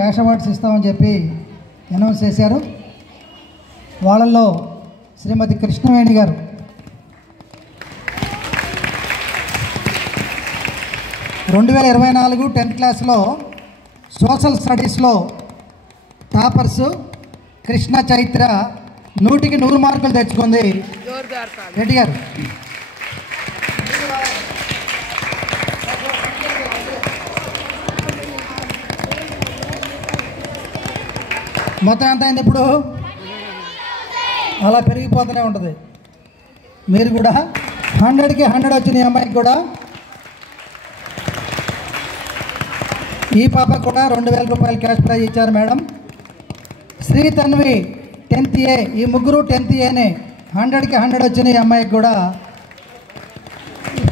Cash awards ఇస్తామని చెప్పి announce చేశారు. వాళ్ళల్లో శ్రీమతి కృష్ణవేణి గారు రెండు 2024 10th క్లాస్లో సోషల్ స్టడీస్లో టాపర్స్ కృష్ణ చైత్ర 100కి 100 మార్కులు తెచ్చుకుంది. రెడ్డి గారు మొత్తం ఎంత అయింది? ఇప్పుడు అలా పెరిగిపోతూనే ఉంటుంది. మీరు కూడా 100కి 100 వచ్చిన ఈ అమ్మాయికి కూడా, ఈ పాపకు కూడా 2000 రూపాయలు క్యాష్ ప్రైజ్ ఇచ్చారు madam. Shri Tanvi 10th A, ఈ ముగ్గురు 10th Aనే. 100కి 100 వచ్చిన ఈ అమ్మాయికి కూడా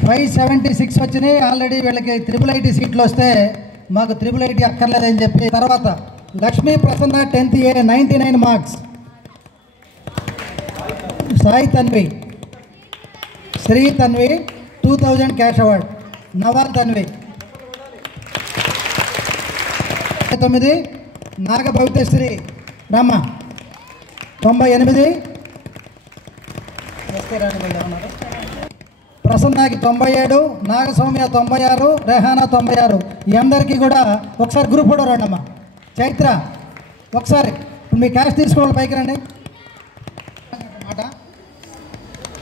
576 వచ్చినాయి. ఆల్రెడీ వీళ్ళకి IIIT సీట్లు వస్తే మాకు IIIT అక్కర్లేదని చెప్పి. తర్వాత Lakshmi Prasanna 10th A 99 marks. Sai Tanvi, Sri Tanvi 2000 cash award. Naval Tanvi 9, Nagabhavithasri Rama 98, ప్రసన్నకి 97, నాగసౌమ్య 96, రెహానా 96. ఈ అందరికీ కూడా ఒకసారి గ్రూప్ ఫోటో రండి అమ్మా. చైత్ర ఒకసారి మీ క్యాష్ తీసుకోవాలి, పైకి రండి.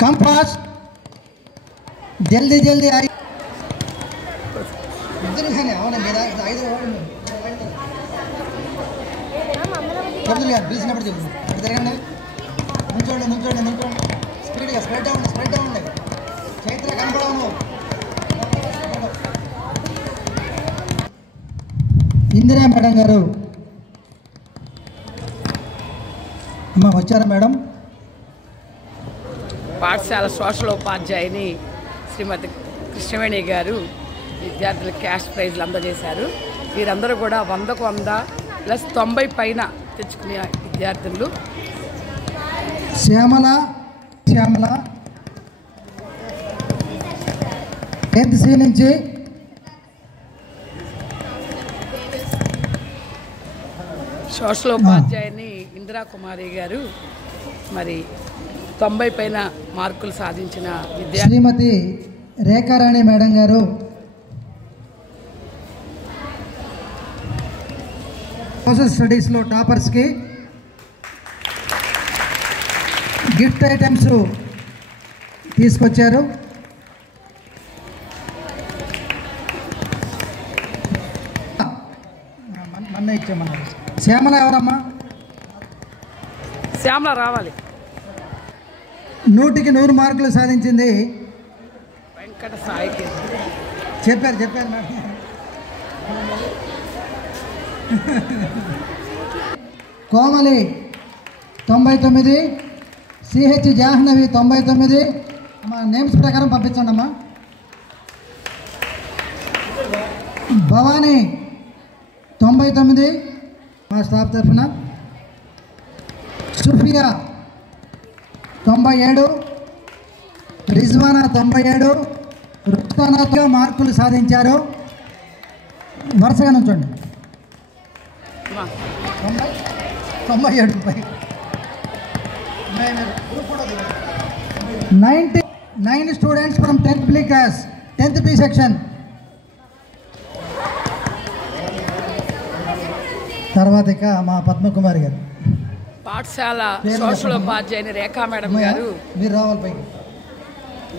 కంపాస్ జల్దీ జల్దీ అవునండి. 5 పిలిచినప్పుడు చెప్పు. అటు తిరగండి, నుంచోండి. స్పీడ్గా స్ప్రెడ్ అవ్వండి. చైత్ర కనపడము. ఇందిరా మేడం గారు అమ్మ వచ్చారా మేడం? పాఠశాల సోషల్ ఉపాధ్యాయుని శ్రీమతి కృష్ణవేణి గారు విద్యార్థులకు క్యాష్ ప్రైజ్లు అందజేశారు. వీరందరూ కూడా 100కు 100 ప్లస్ 90 పైన తెచ్చుకునే విద్యార్థులు. శ్యామల 10th C నుంచి సోషల్ ఉపాధ్యాయుని ఇందిరా కుమారి గారు మరి 90 పైన మార్కులు సాధించిన విద్యార్థి. శ్రీమతి రేఖారాణి మేడం గారు సోషల్ స్టడీస్లో టాపర్స్కి గిఫ్ట్ ఐటమ్స్ తీసుకొచ్చారు. మొన్న ఇచ్చామన్నారు. శ్యామల ఎవరమ్మా? శ్యామల రావాలి. 100కి 100 మార్కులు సాధించింది. వెంకట సాయికి చెప్పారు మేడం. కోమలి 99, CH జాహ్నవి 99. మా నేమ్స్ ప్రకారం పంపించండి అమ్మా. భవానీ 99 మా స్టాఫ్ తరఫున. సుఫియా 97, రిజ్వానా 97, రుక్సానాతో మార్కులు సాధించారు. వరుసగా నుంచండి. 97 99 students from 10th B class, 10th B section. తర్వాత ఇక మా పద్మకుమారి గారు పాఠశాల సోషల్ ఉపాధ్యాయుని రేఖా మేడం గారు మీరు రావాలి పైకి.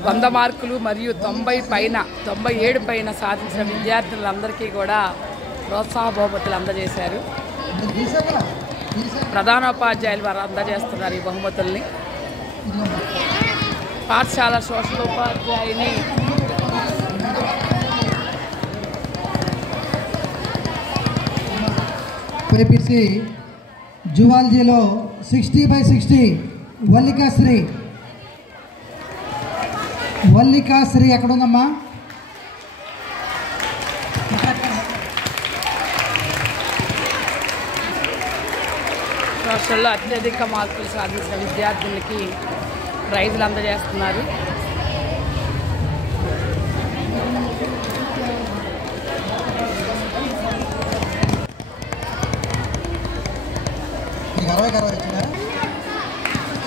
100 మార్కులు మరియు 90 పైన 97 పైన సాధించిన విద్యార్థులందరికీ కూడా ప్రోత్సాహ బహుమతులు అందజేశారు. ప్రధానోపాధ్యాయులు వారు అందజేస్తున్నారు ఈ బహుమతుల్ని. పాఠశాల సోషల్ ఉపాధ్యాయుని పేపీసీ జువాలజీలో 60/60 వల్లికాశ్రీ ఎక్కడుందమ్మా? సోషల్లో అత్యధిక మార్కులు సాధించిన విద్యార్థులకి ప్రైజులు అందజేస్తున్నారు.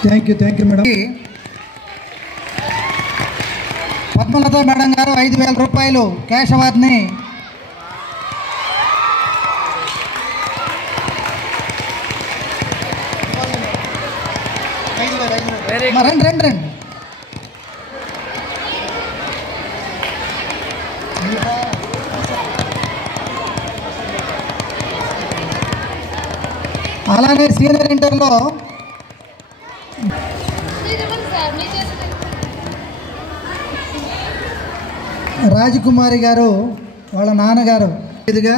Thank you madam. Padmalatha madam గారు 5,000 రూపాయలు క్యాష్ అవార్డుని రండి. అలానే సీనియర్ ఇంటర్లో రాజకుమారి గారు వాళ్ళ నాన్నగారు ఇదిగా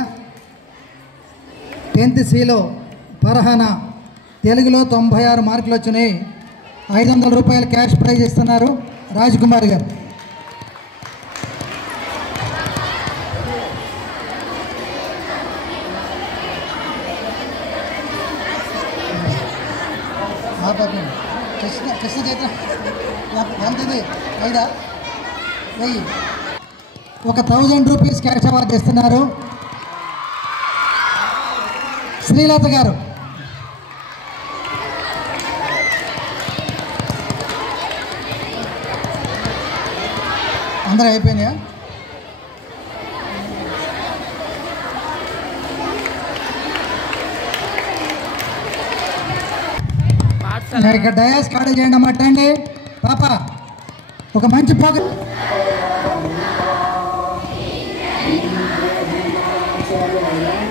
10th Cలో పరహానా తెలుగులో 96 మార్కులు వచ్చినాయి. 500 రూపాయలు క్యాష్ ప్రైజ్ ఇస్తున్నారు రాజకుమారి గారు. కృష్ణ చైత్ర ఎంతది 5,000 ఒక 1000 రూపీస్ క్యాష్ అవార్డు ఇస్తున్నారు శ్రీలత గారు. అందరూ అయిపోయినాయా? ఇక్కడ డయాస్ ఖాళీ చేయండి అమ్మా. అట్టండి పాప ఒక మంచి పోగ Thank you.